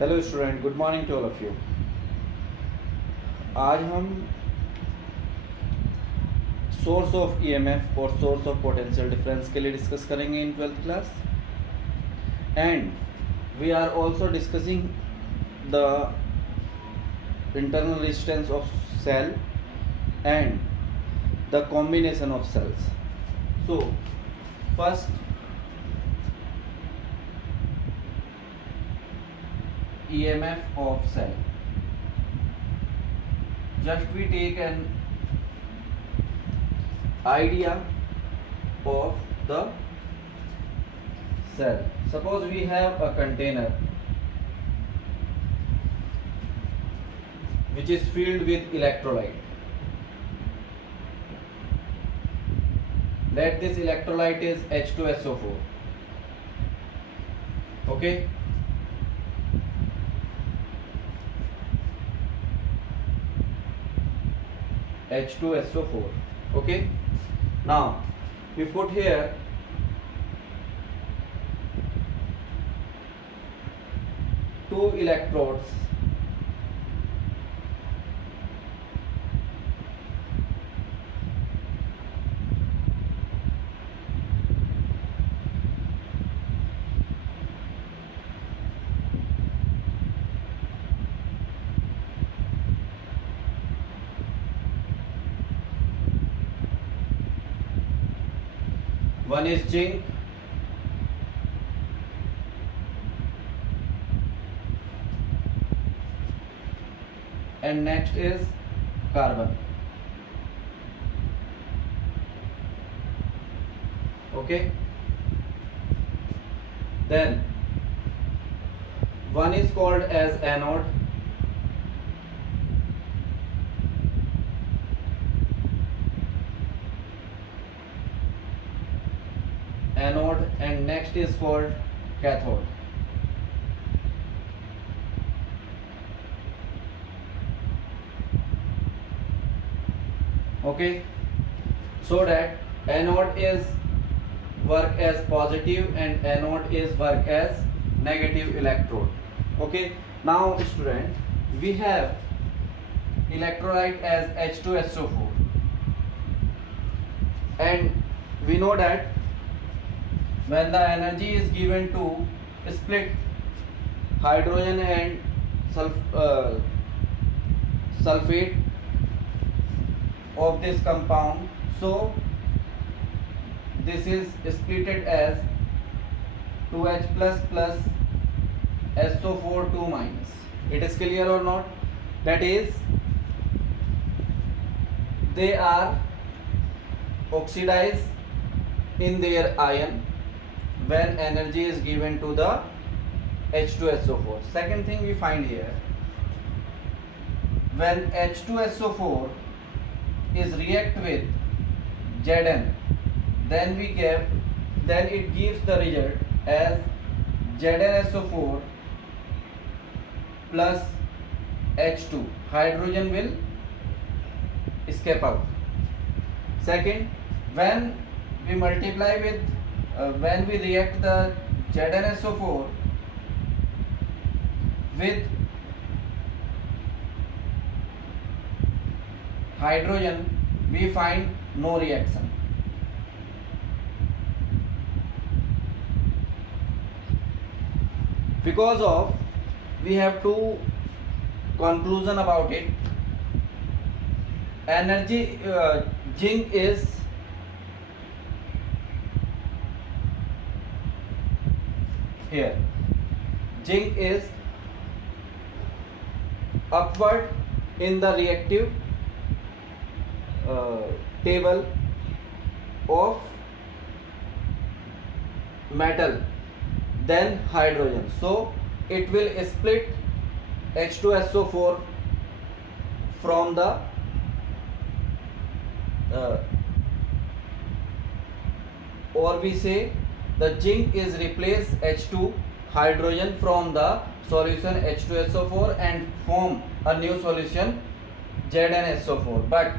Hello student, good morning to all of you. आज हम source of EMF और source of potential difference के लिए डिस्कस करेंगे in 12th class, and we are also discussing the internal resistance of cell and the combination of cells. So first, EMF of cell. Just we take an idea of the cell. Suppose we have a container which is filled with electrolyte. Let this electrolyte is H2SO4. Okay. H2SO4. Okay. Now we put here two electrodes one is zinc and next is carbon. Okay, then one is called as anode, and next is called cathode. Okay, so that anode is work as positive and anode is work as negative electrode. Okay, now student, we have electrolyte as H2SO4, and we know that when the energy is given to split hydrogen and sulfate of this compound, so this is splitted as 2H plus plus SO4 2 minus. It is clear or not? That is, they are oxidized in their ion when energy is given to the H2SO4. Second thing we find here, when H2SO4 is react with Zn, then it gives the result as ZnSO4 plus H2. Hydrogen will escape out. Second, when we multiply with when we react the ZnSO4 with hydrogen, we find no reaction. Because of, we have two conclusion about it. Energy, zinc is here. Zinc is upward in the reactive table of metal than hydrogen, so it will split H2SO4 from the or we say the zinc is replace H2 hydrogen from the solution H2SO4 and form a new solution ZnSO4. But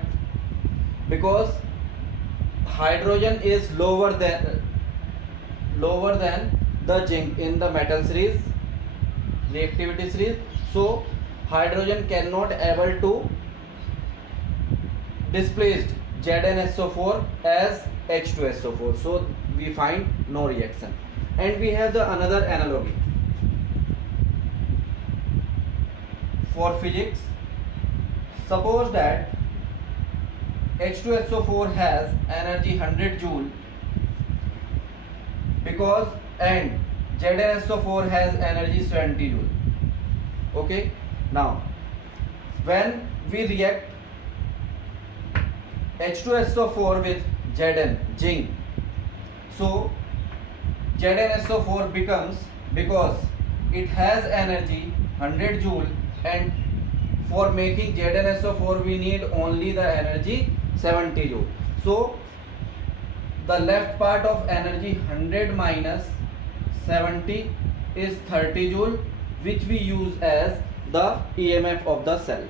because hydrogen is lower than the zinc in the metal series, reactivity series. So hydrogen cannot able to displaced ZnSO4 as H2SO4. So we find no reaction. And we have the another analogy for physics. Suppose that H2SO4 has energy 100 joule because and ZnSO4 has energy 70 joule. Okay, now when we react H2SO4 with Zn, zinc, so ZnSO4 becomes, because it has energy 100 joule, and for making ZnSO4 we need only the energy 70 joule. So the left part of energy 100 minus 70 is 30 joule, which we use as the EMF of the cell.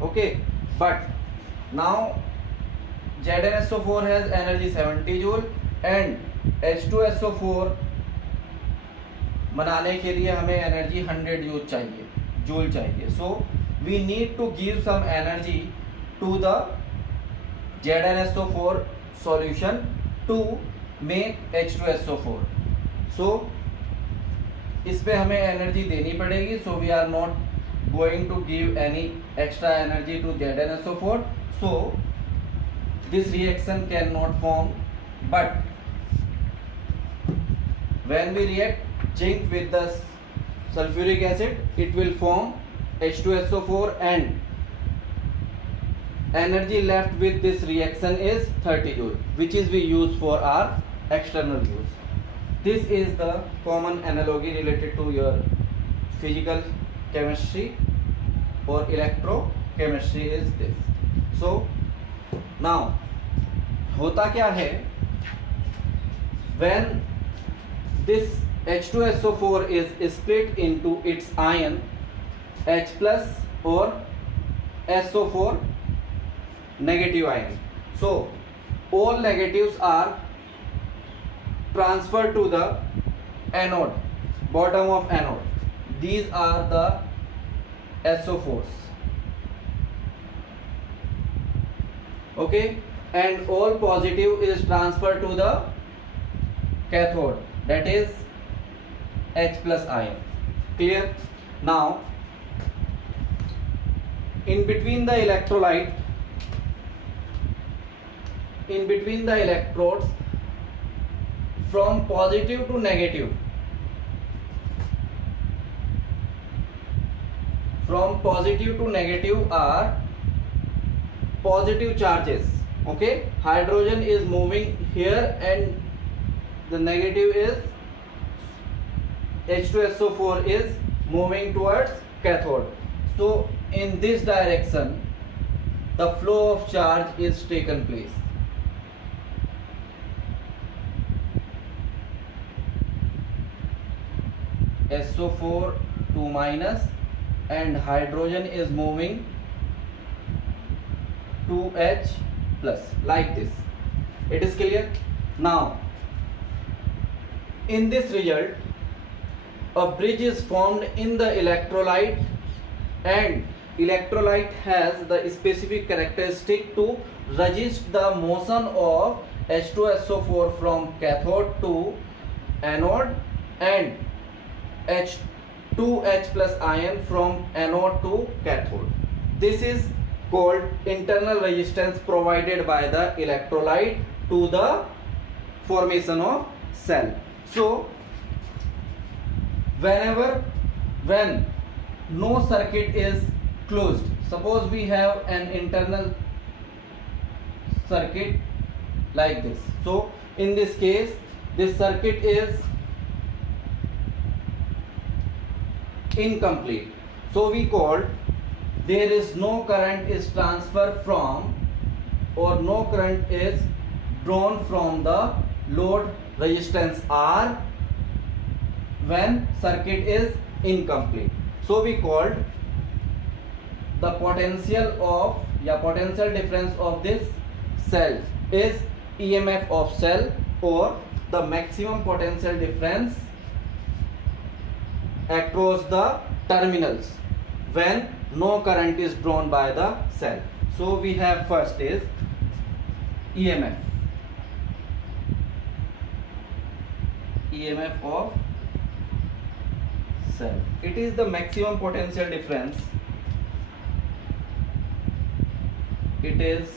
Okay, but now ZnSO4 has energy 70 joule and H2SO4 बनाने के लिए हमें energy 100 जूल चाहिए. So we need to give some energy to the ZnSO4 solution to make H2SO4. So इस पे हमें energy देनी पड़ेगी. So we are not going to give any extra energy to ZnSO4. So this reaction cannot form, but when we react zinc with the sulfuric acid, it will form H2SO4 and energy left with this reaction is 30 joule, which is we use for our external use. This is the common analogy related to your physical chemistry or electrochemistry is this. So now होता क्या है, when this H2SO4 is split into its ion H plus or SO4 negative ion. So all negatives are transferred to the anode, bottom of anode. These are the SO4s. Okay, and all positive is transferred to the cathode, that is H plus ion. Clear? Now in between the electrolyte, in between the electrodes, from positive to negative, from positive to negative are positive charges. Okay, hydrogen is moving here and the negative is H2SO4 is moving towards cathode. So in this direction the flow of charge is taken place. SO4 2 minus and hydrogen is moving to H plus, like this. It is clear? Now in this result a bridge is formed in the electrolyte, and electrolyte has the specific characteristic to resist the motion of H2SO4 from cathode to anode and H2H plus ion from anode to cathode. This is called internal resistance provided by the electrolyte to the formation of cell. So when no circuit is closed, suppose we have an internal circuit like this. So in this case this circuit is incomplete. So we called there is no current is transferred from or no current is drawn from the load resistance R when circuit is incomplete. So we called the potential difference of this cell is EMF of cell, or the maximum potential difference across the terminals when no current is drawn by the cell. So we have first is EMF. EMF of cell. It is the maximum potential difference. It is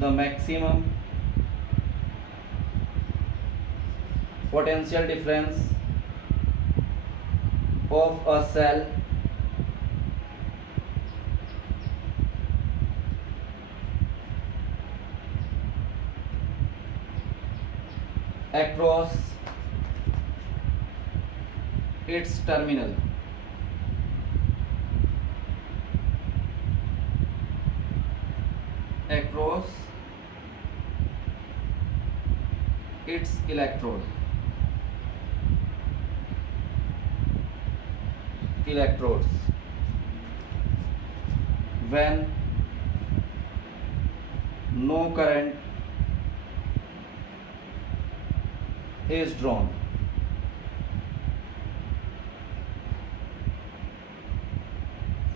the maximum potential difference of a cell across its terminal. Across its electrodes when no current is drawn.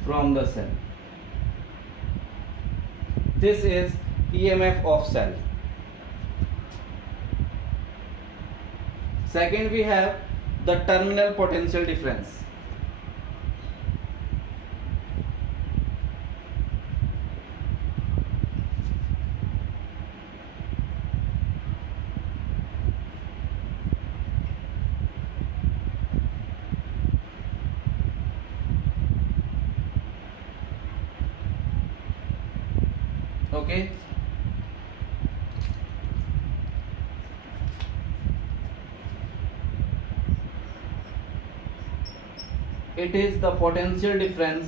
From the cell. This is EMF of cell. Second, we have the terminal potential difference. Okay. It is the potential difference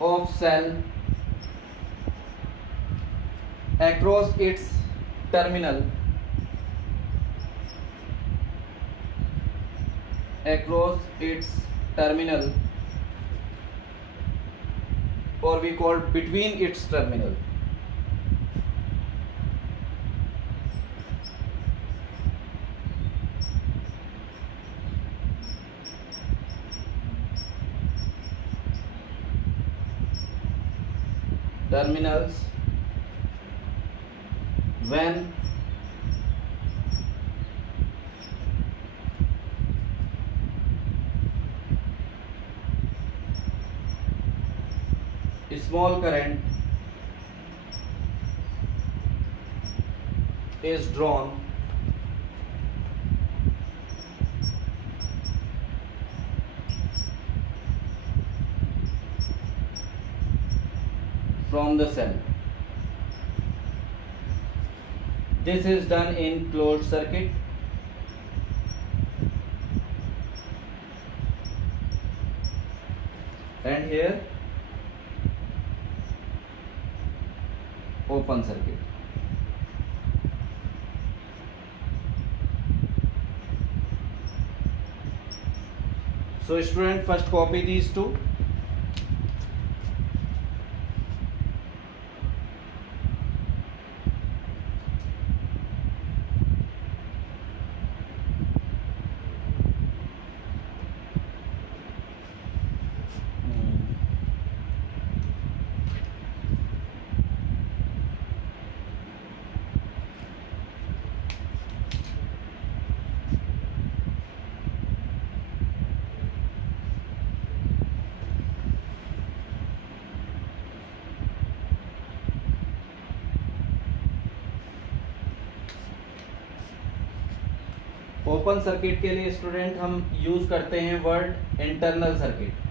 of cell across its terminal or we call between its terminal. Terminals when small current is drawn from the cell. This is done in closed circuit. And here open circuit. So student, first copy these two. Open circuit के लिए student हम use करते हैं word internal circuit.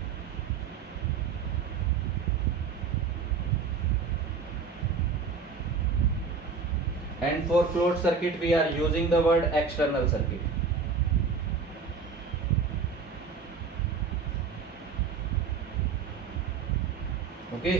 And for closed circuit we are using the word external circuit. Okay.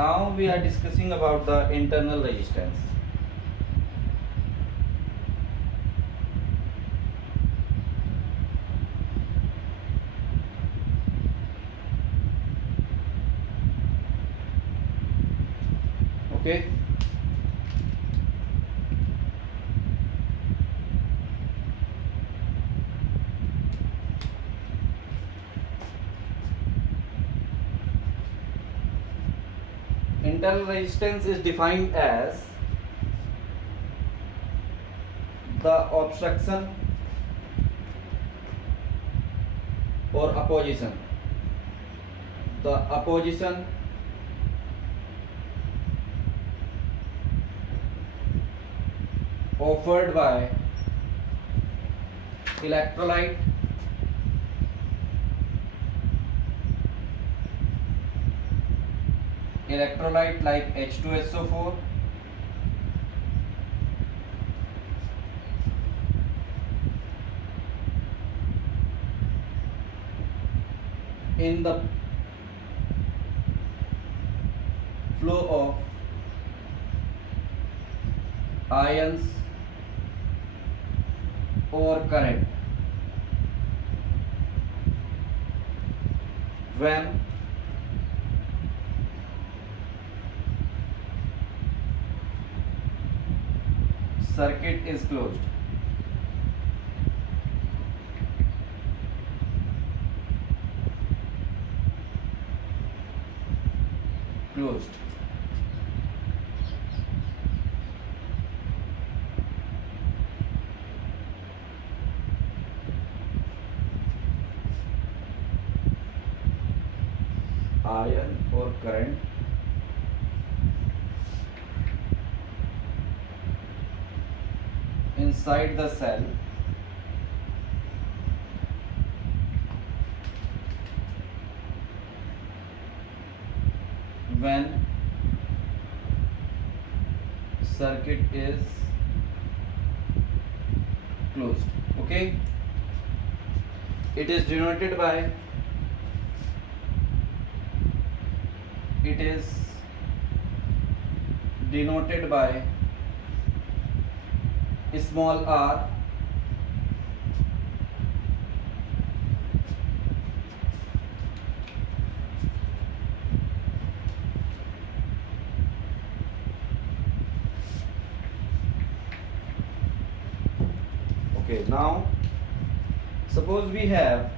now we are discussing about the internal resistance. Okay. Internal resistance is defined as the obstruction or opposition. The opposition offered by electrolyte like H2SO4 in the flow of ions or current when circuit is closed. Ion or current inside the cell when circuit is closed. Okay, it is denoted by small r Okay, now suppose we have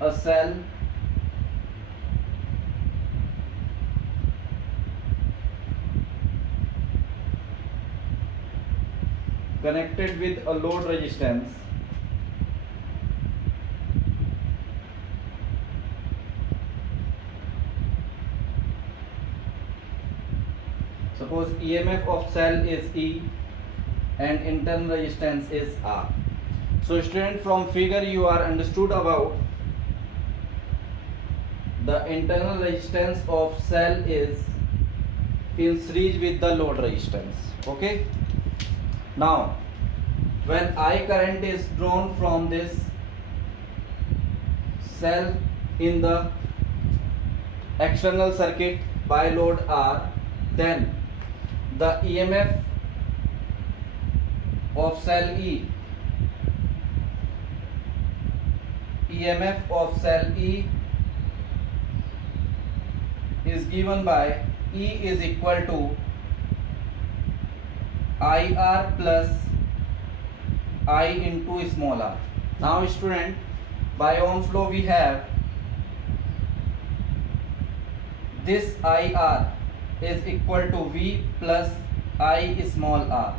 a cell connected with a load resistance suppose EMF of cell is E and internal resistance is R. So student, from figure you are understood about the internal resistance of cell is in series with the load resistance. Okay, now when I current is drawn from this cell in the external circuit by load R, then the EMF of cell E is given by E is equal to IR plus I into small r. Now student, by Ohm's law we have this IR is equal to V plus I small r.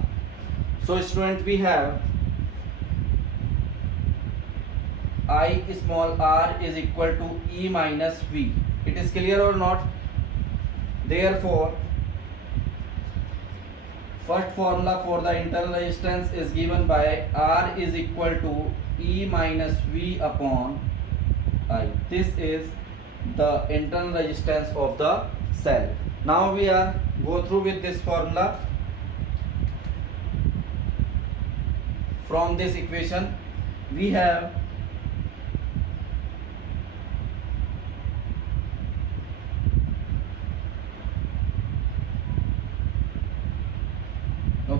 So student, we have I small r is equal to E minus V. It is clear or not? Therefore, first formula for the internal resistance is given by R is equal to E minus V upon I. This is the internal resistance of the cell. Now we are go through with this formula. From this equation we have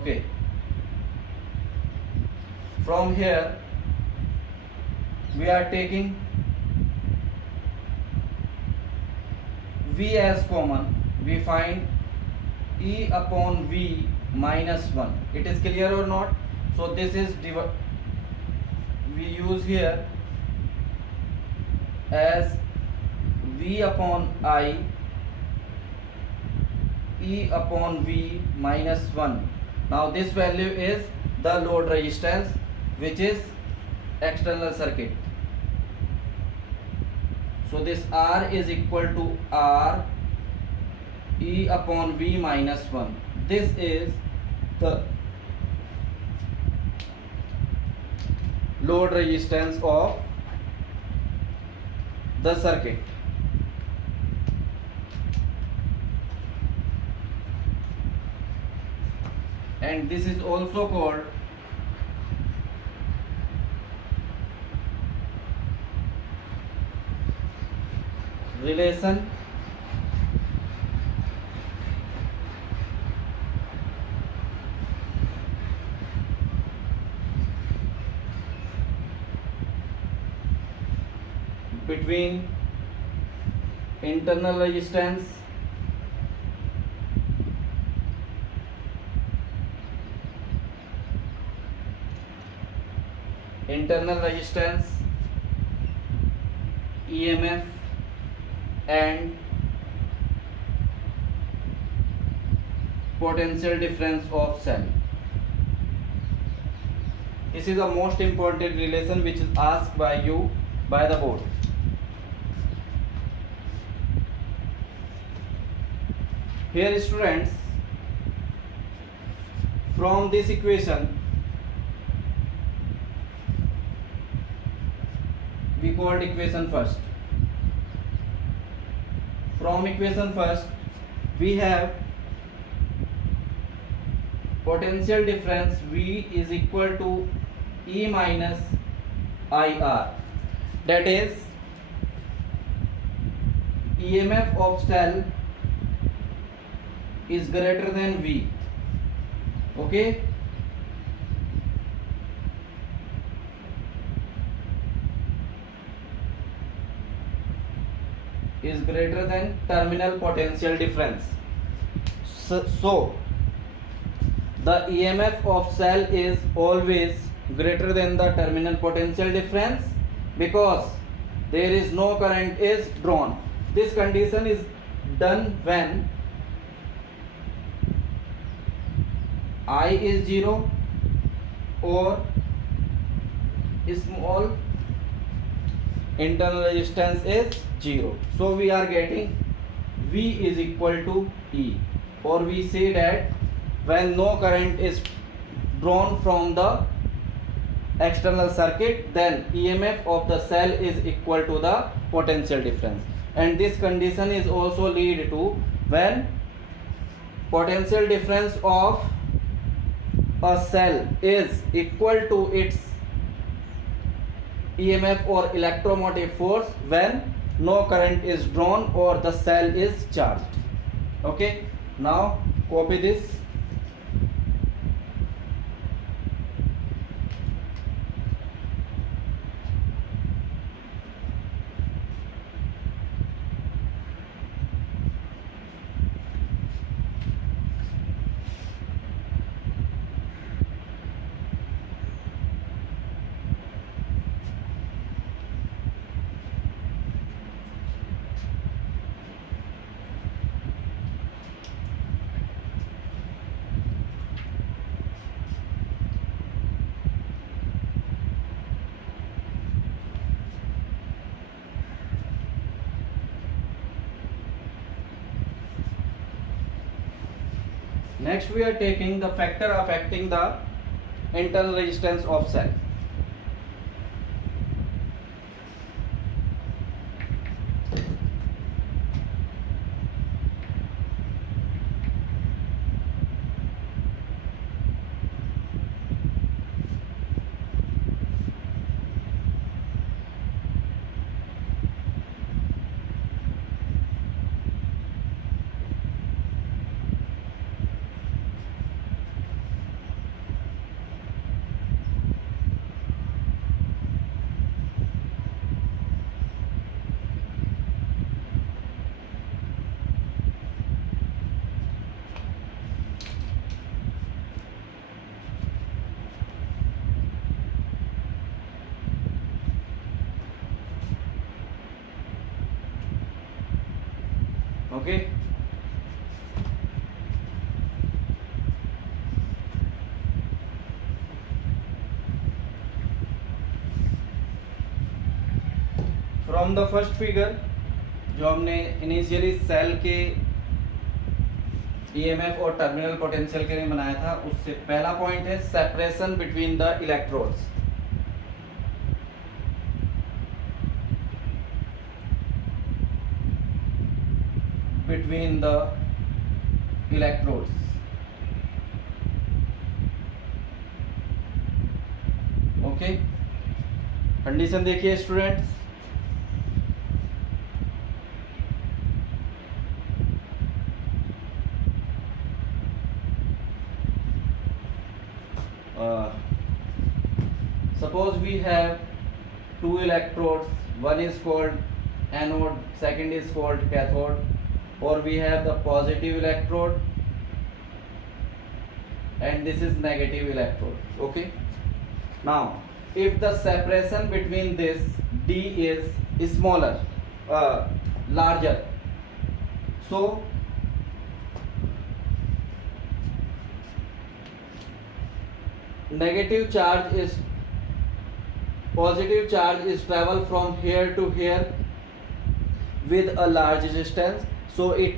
Okay, from here we are taking V as common. We find E upon V minus 1. It is clear or not? So this is we use here as V upon I, E upon V minus 1. Now this value is the load resistance, which is external circuit. So this R is equal to R E upon V minus 1. This is the load resistance of the circuit. And this is also called relation between internal resistance EMF and potential difference of cell. This is the most important relation which is asked by you by the board. Here students, from this equation we called equation first. From equation first we have potential difference V is equal to E minus IR, that is EMF of cell is greater than V. Okay, is greater than terminal potential difference. So the EMF of cell is always greater than the terminal potential difference because there is no current is drawn. This condition is done when I is 0 or small internal resistance is 0. So we are getting V is equal to E, or we say that when no current is drawn from the external circuit, then EMF of the cell is equal to the potential difference. And this condition is also lead to when potential difference of a cell is equal to its EMF or electromotive force when no current is drawn or the cell is charged. Okay, now copy this. Next we are taking the factor affecting the internal resistance of cell. Okay. From the first figure जो हमने initially cell के EMF और terminal potential के लिए बनाया था, उससे पहला पॉइंट है separation between the electrodes. Between the electrodes. Okay, condition देखिए students. Suppose we have two electrodes, one is called anode, second is called cathode, or we have the positive electrode and this is negative electrode. Okay, now if the separation between this D is smaller, larger, so negative charge is positive charge is travel from here to here with a large resistance, so it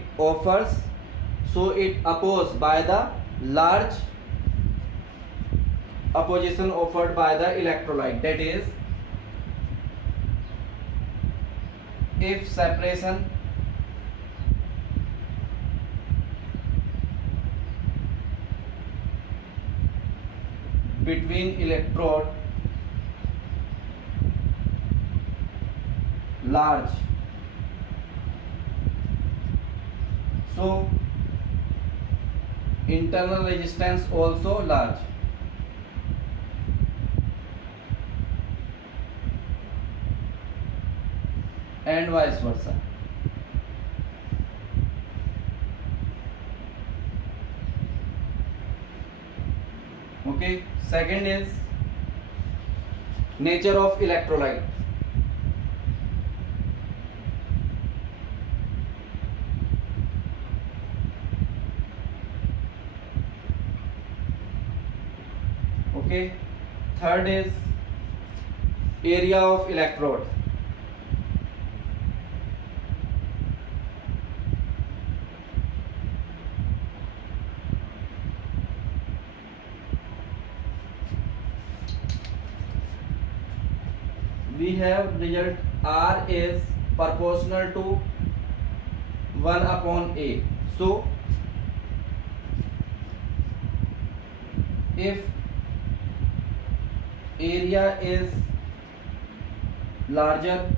opposed by the large opposition offered by the electrolyte. That is, if separation between electrode large, so internal resistance also large, and vice versa. Okay, second is nature of electrolyte. Okay, third is area of electrode. We have result R is proportional to 1 upon A. So if area is larger,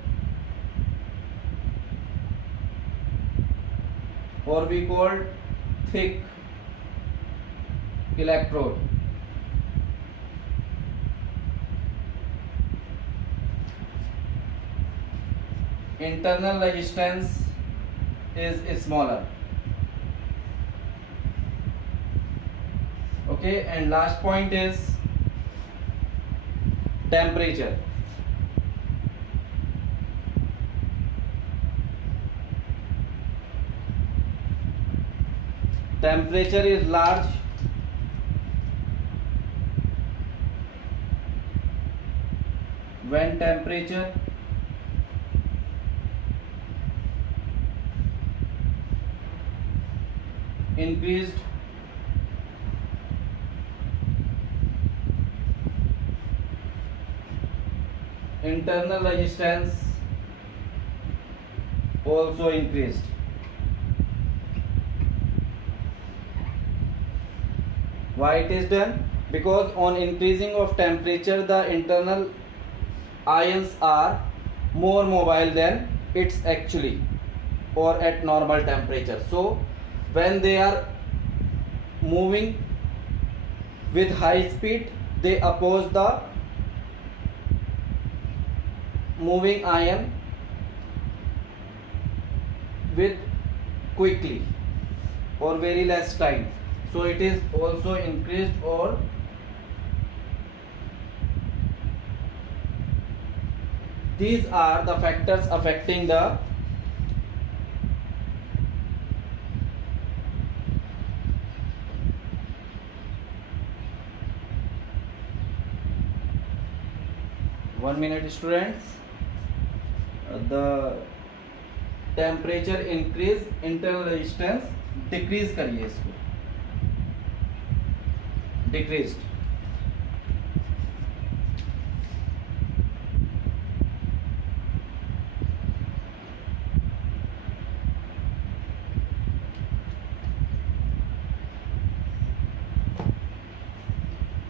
or we call thick electrode, internal resistance is smaller. Okay, and last point is temperature. Temperature is large when temperature increased internal resistance also increased. Why it is done? Because on increasing of temperature the internal ions are more mobile than it's actually or at normal temperature. So when they are moving with high speed, they oppose the moving ion with quickly or very less time. So it is also increased, or these are the factors affecting the 1 minute students. The temperature increase, internal resistance decrease करिए इसको, decreased.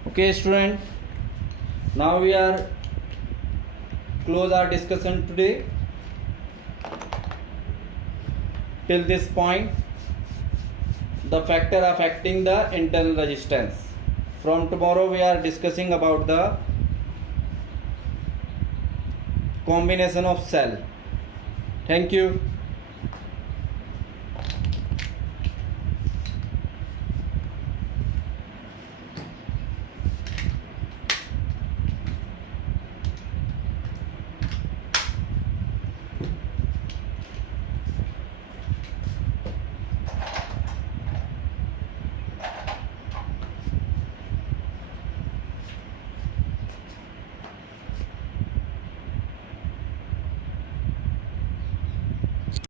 Okay student, now we are close our discussion today till this point, the factor affecting the internal resistance. From tomorrow we are discussing about the combination of cell. Thank you.